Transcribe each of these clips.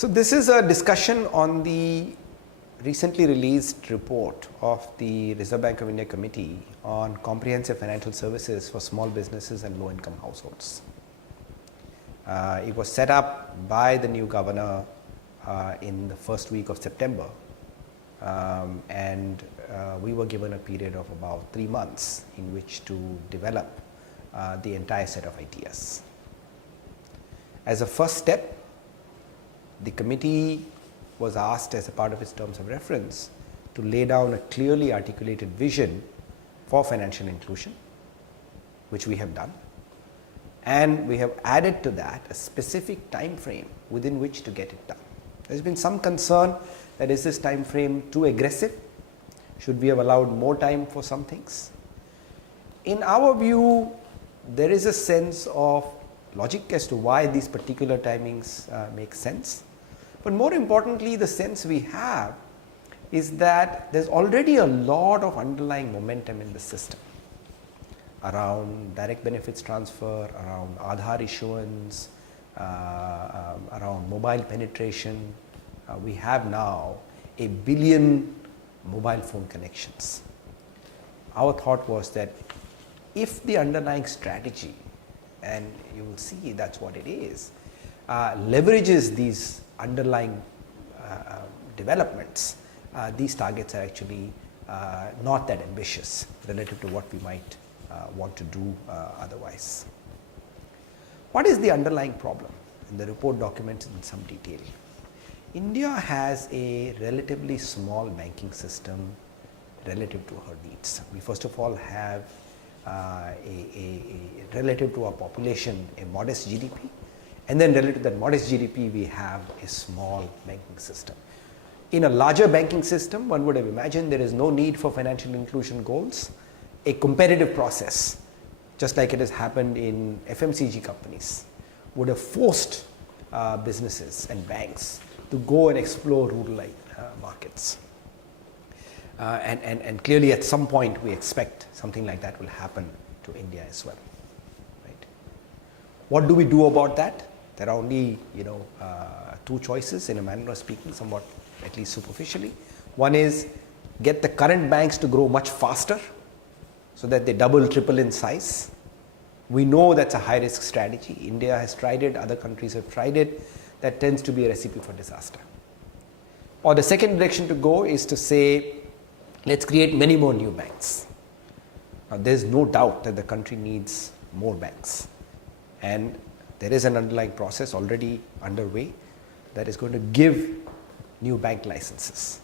So this is a discussion on the recently released report of the Reserve Bank of India Committee on comprehensive financial services for small businesses and low income households. It was set up by the new governor in the first week of September, and we were given a period of about 3 months in which to develop the entire set of ideas. As a first step, the committee was asked, as a part of its terms of reference, to lay down a clearly articulated vision for financial inclusion, which we have done, and we have added to that a specific time frame within which to get it done. There has been some concern that is this time frame too aggressive? Should we have allowed more time for some things? In our view, there is a sense of logic as to why these particular timings make sense. But more importantly, the sense we have is that there's already a lot of underlying momentum in the system around direct benefits transfer, around Aadhaar issuance, around mobile penetration. We have now 1 billion mobile phone connections. Our thought was that if the underlying strategy, and you will see that's what it is, leverages these underlying developments, these targets are actually not that ambitious relative to what we might want to do otherwise. What is the underlying problem? And the report documents in some detail. India has a relatively small banking system relative to her needs. We first of all have relative to our population a modest GDP, and then relative to that modest GDP we have a small banking system. In a larger banking system, one would have imagined there is no need for financial inclusion goals. A competitive process, just like it has happened in FMCG companies, would have forced businesses and banks to go and explore rural markets. And clearly at some point we expect something like that will happen to India as well. Right? What do we do about that? There are only two choices, in a manner of speaking, somewhat at least superficially. One is get the current banks to grow much faster so that they double, triple in size. We know that's a high risk strategy. India has tried it, other countries have tried it. That tends to be a recipe for disaster. Or the second direction to go is to say, let's create many more new banks. Now, there's no doubt that the country needs more banks, and there is an underlying process already underway that is going to give new bank licenses.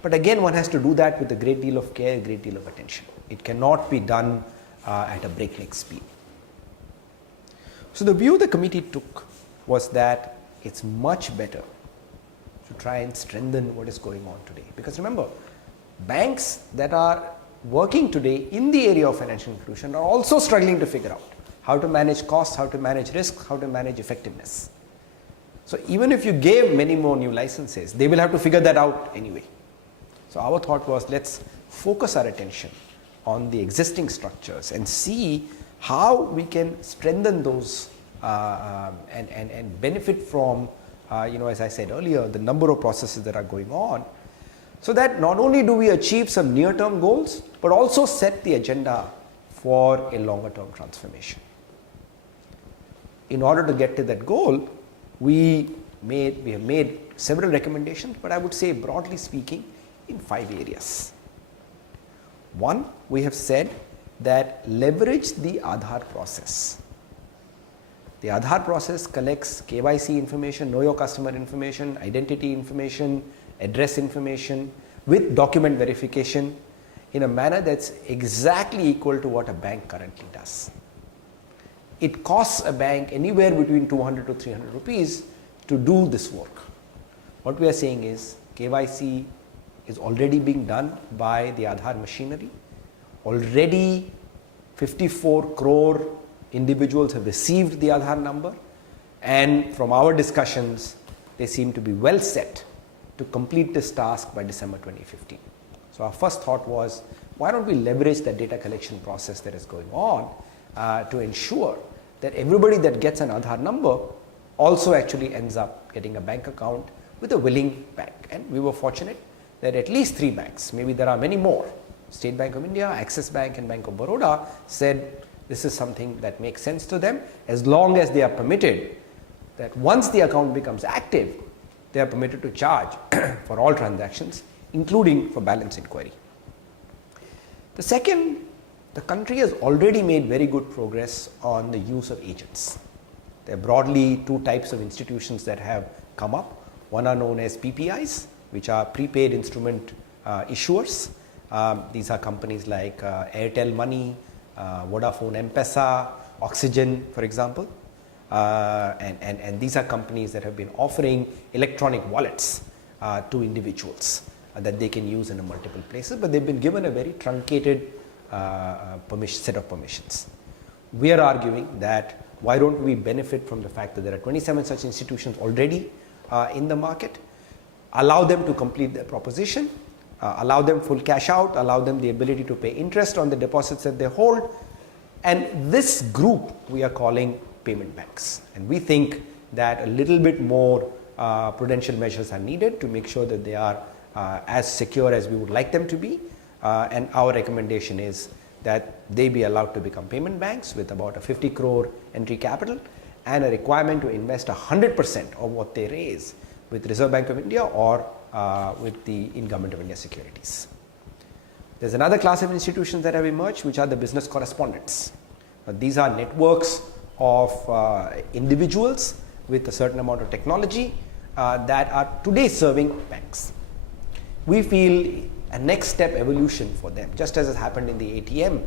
But again, one has to do that with a great deal of care, a great deal of attention. It cannot be done at a breakneck speed. So the view the committee took was that it's much better to try and strengthen what is going on today. Because remember, banks that are working today in the area of financial inclusion are also struggling to figure out how to manage costs, how to manage risk, how to manage effectiveness. So even if you gave many more new licenses, they will have to figure that out anyway. So our thought was, let's focus our attention on the existing structures and see how we can strengthen those and benefit from, as I said earlier, the number of processes that are going on, so that not only do we achieve some near-term goals, but also set the agenda for a longer-term transformation. In order to get to that goal, we have made several recommendations, but I would say, broadly speaking, in 5 areas. One, we have said that leverage the Aadhaar process. The Aadhaar process collects KYC information, know your customer information, identity information, address information with document verification in a manner that's exactly equal to what a bank currently does. It costs a bank anywhere between 200 to 300 rupees to do this work. What we are saying is KYC is already being done by the Aadhaar machinery. Already 54 crore individuals have received the Aadhaar number, and from our discussions, they seem to be well set to complete this task by December 2015. So our first thought was, why don't we leverage the data collection process that is going on to ensure that everybody that gets an Aadhaar number also actually ends up getting a bank account with a willing bank. And we were fortunate that at least 3 banks, maybe there are many more, State Bank of India, Axis Bank and Bank of Baroda, said this is something that makes sense to them, as long as they are permitted that once the account becomes active, they are permitted to charge for all transactions, including for balance inquiry. The second, the country has already made very good progress on the use of agents. There are broadly 2 types of institutions that have come up. One are known as PPIs, which are prepaid instrument issuers. These are companies like Airtel Money, Vodafone M-Pesa, Oxygen, for example. And these are companies that have been offering electronic wallets to individuals that they can use in multiple places, but they've been given a very truncated set of permissions. We are arguing that why don't we benefit from the fact that there are 27 such institutions already in the market, allow them to complete their proposition, allow them full cash out, allow them the ability to pay interest on the deposits that they hold, and this group we are calling payment banks. And we think that a little bit more prudential measures are needed to make sure that they are as secure as we would like them to be, and our recommendation is that they be allowed to become payment banks with about a 50 crore entry capital and a requirement to invest 100% of what they raise with Reserve Bank of India or with the Government of India securities. There's another class of institutions that have emerged, which are the business correspondents. These are networks of individuals with a certain amount of technology that are today serving banks. We feel a next step evolution for them, just as has happened in the ATM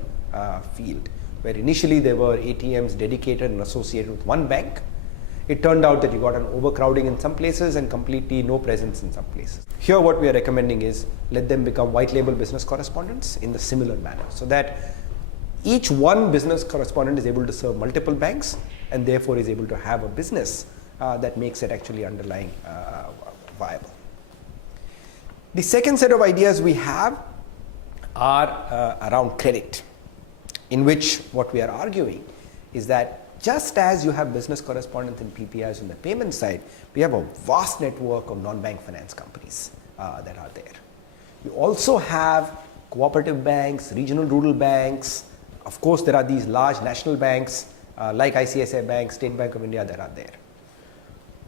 field, where initially there were ATMs dedicated and associated with one bank. It turned out that you got an overcrowding in some places and completely no presence in some places. Here what we are recommending is let them become white label business correspondents in the similar manner, so that each one business correspondent is able to serve multiple banks and therefore is able to have a business that makes it actually underlying viable. The second set of ideas we have are around credit, in which what we are arguing is that just as you have business correspondents and PPIs on the payment side, we have a vast network of non-bank finance companies that are there. You also have cooperative banks, regional rural banks. Of course, there are these large national banks like ICICI Bank, State Bank of India that are there.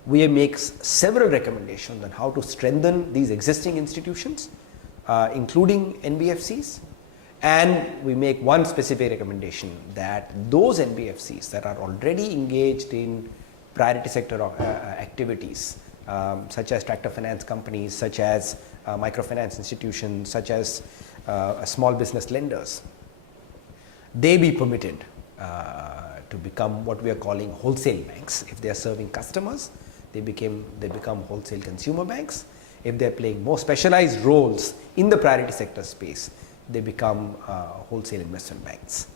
We make several recommendations on how to strengthen these existing institutions, including NBFCs, and we make one specific recommendation that those NBFCs that are already engaged in priority sector activities, such as tractor finance companies, such as microfinance institutions, such as small business lenders, they be permitted to become what we are calling wholesale banks. If they are serving customers, they become wholesale consumer banks. If they are playing more specialized roles in the priority sector space, they become wholesale investment banks.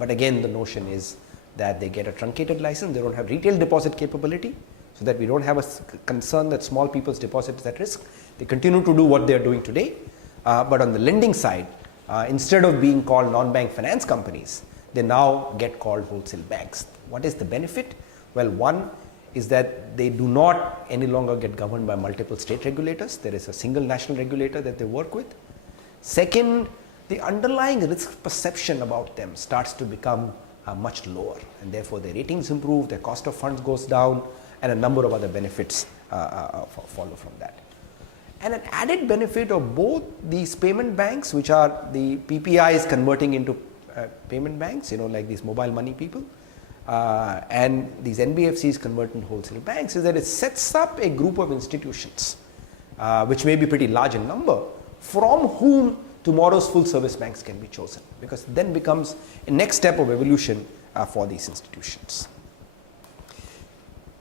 But again, the notion is that they get a truncated license, they don't have retail deposit capability, so that we don't have a concern that small people's deposit is at risk. They continue to do what they are doing today, but on the lending side, instead of being called non-bank finance companies, they now get called wholesale banks. What is the benefit? Well, one is that they do not any longer get governed by multiple state regulators. There is a single national regulator that they work with. Second, the underlying risk perception about them starts to become much lower, and therefore their ratings improve, their cost of funds goes down, and a number of other benefits follow from that. And an added benefit of both these payment banks, which are the PPIs converting into payment banks, like these mobile money people, and these NBFCs convert into wholesale banks, is that it sets up a group of institutions, which may be pretty large in number, from whom tomorrow's full service banks can be chosen, because then becomes a next step of evolution for these institutions.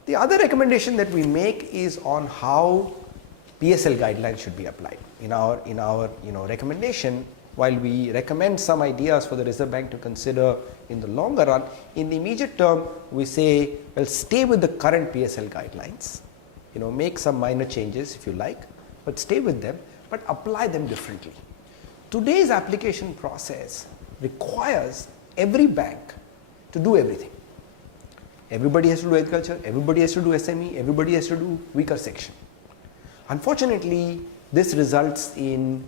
The other recommendation that we make is on how PSL guidelines should be applied. In our recommendation, while we recommend some ideas for the Reserve Bank to consider in the longer run, in the immediate term we say, well, stay with the current PSL guidelines, make some minor changes if you like, but stay with them, but apply them differently. Today's application process requires every bank to do everything. Everybody has to do agriculture, everybody has to do SME, everybody has to do weaker section. Unfortunately, this results in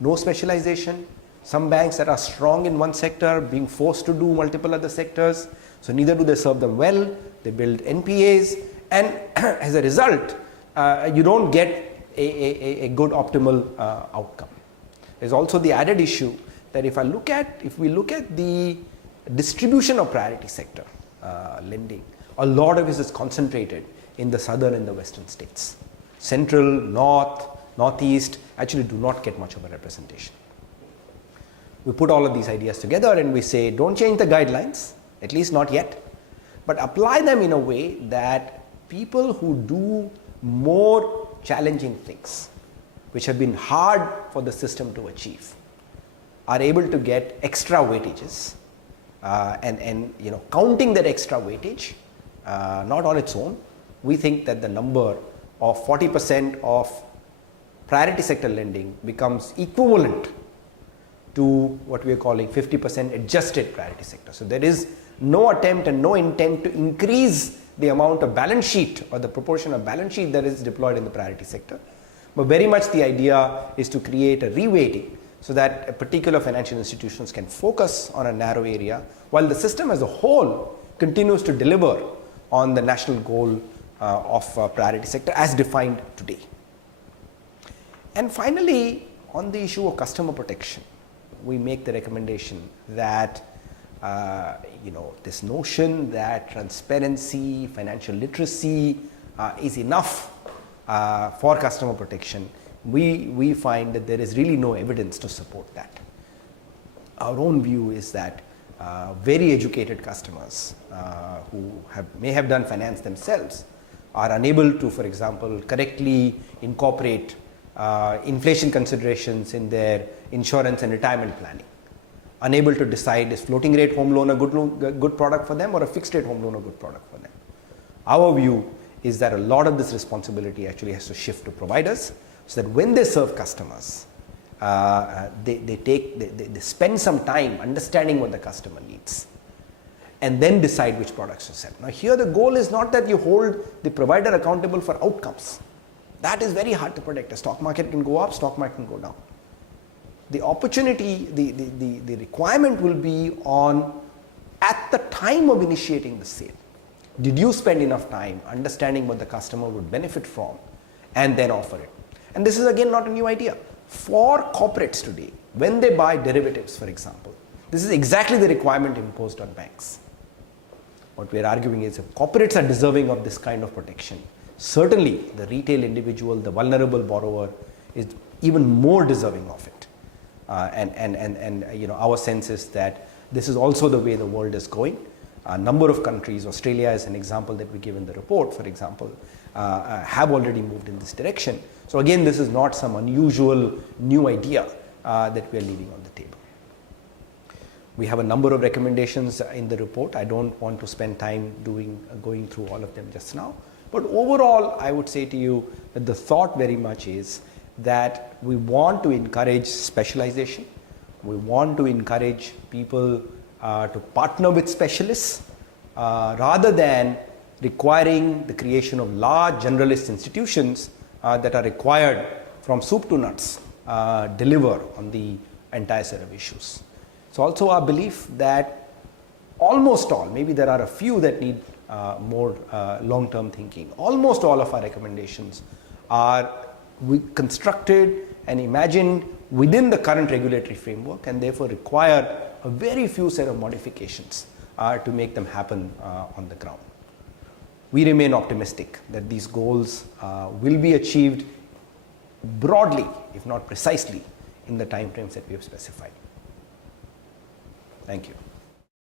no specialization. Some banks that are strong in one sector being forced to do multiple other sectors, so neither do they serve them well. They build NPAs, and as a result, you don't get a good optimal outcome. There's also the added issue that if we look at the distribution of priority sector lending, a lot of it is concentrated in the southern and the western states. Central, north, northeast actually do not get much of a representation. We put all of these ideas together and we say, don't change the guidelines, at least not yet, but apply them in a way that people who do more challenging things, which have been hard for the system to achieve, are able to get extra weightages, and counting that extra weightage, not on its own, we think that the number of 40% of priority sector lending becomes equivalent to what we are calling 50% adjusted priority sector. So there is no attempt and no intent to increase the amount of balance sheet or the proportion of balance sheet that is deployed in the priority sector, but very much the idea is to create a reweighting so that a particular financial institutions can focus on a narrow area while the system as a whole continues to deliver on the national goal of priority sector as defined today. And finally, on the issue of customer protection, we make the recommendation that this notion that transparency, financial literacy is enough for customer protection, we find that there is really no evidence to support that. Our own view is that very educated customers who may have done finance themselves are unable to, for example, correctly incorporate inflation considerations in their insurance and retirement planning, unable to decide is floating rate home loan a good product for them or a fixed rate home loan a good product for them. Our view is that a lot of this responsibility actually has to shift to providers so that when they serve customers, they spend some time understanding what the customer needs and then decide which products to sell. Now here the goal is not that you hold the provider accountable for outcomes. That is very hard to predict. A stock market can go up, stock market can go down. The opportunity, the requirement will be on at the time of initiating the sale. Did you spend enough time understanding what the customer would benefit from and then offer it? And this is again not a new idea. For corporates today, when they buy derivatives, for example, this is exactly the requirement imposed on banks. What we are arguing is if corporates are deserving of this kind of protection, certainly the retail individual, the vulnerable borrower is even more deserving of it. Our sense is that this is also the way the world is going. A number of countries, Australia is an example that we give in the report, for example, have already moved in this direction. So again, this is not some unusual new idea that we are leaving on the table. We have a number of recommendations in the report. I don't want to spend time going through all of them just now. But overall, I would say to you that the thought very much is that we want to encourage specialization. We want to encourage people to partner with specialists rather than requiring the creation of large generalist institutions that are required from soup to nuts deliver on the entire set of issues. It's also our belief that almost all, maybe there are a few that need more long-term thinking, almost all of our recommendations are constructed and imagined within the current regulatory framework and therefore require a very few set of modifications to make them happen on the ground. We remain optimistic that these goals will be achieved broadly, if not precisely, in the timeframes that we have specified. Thank you.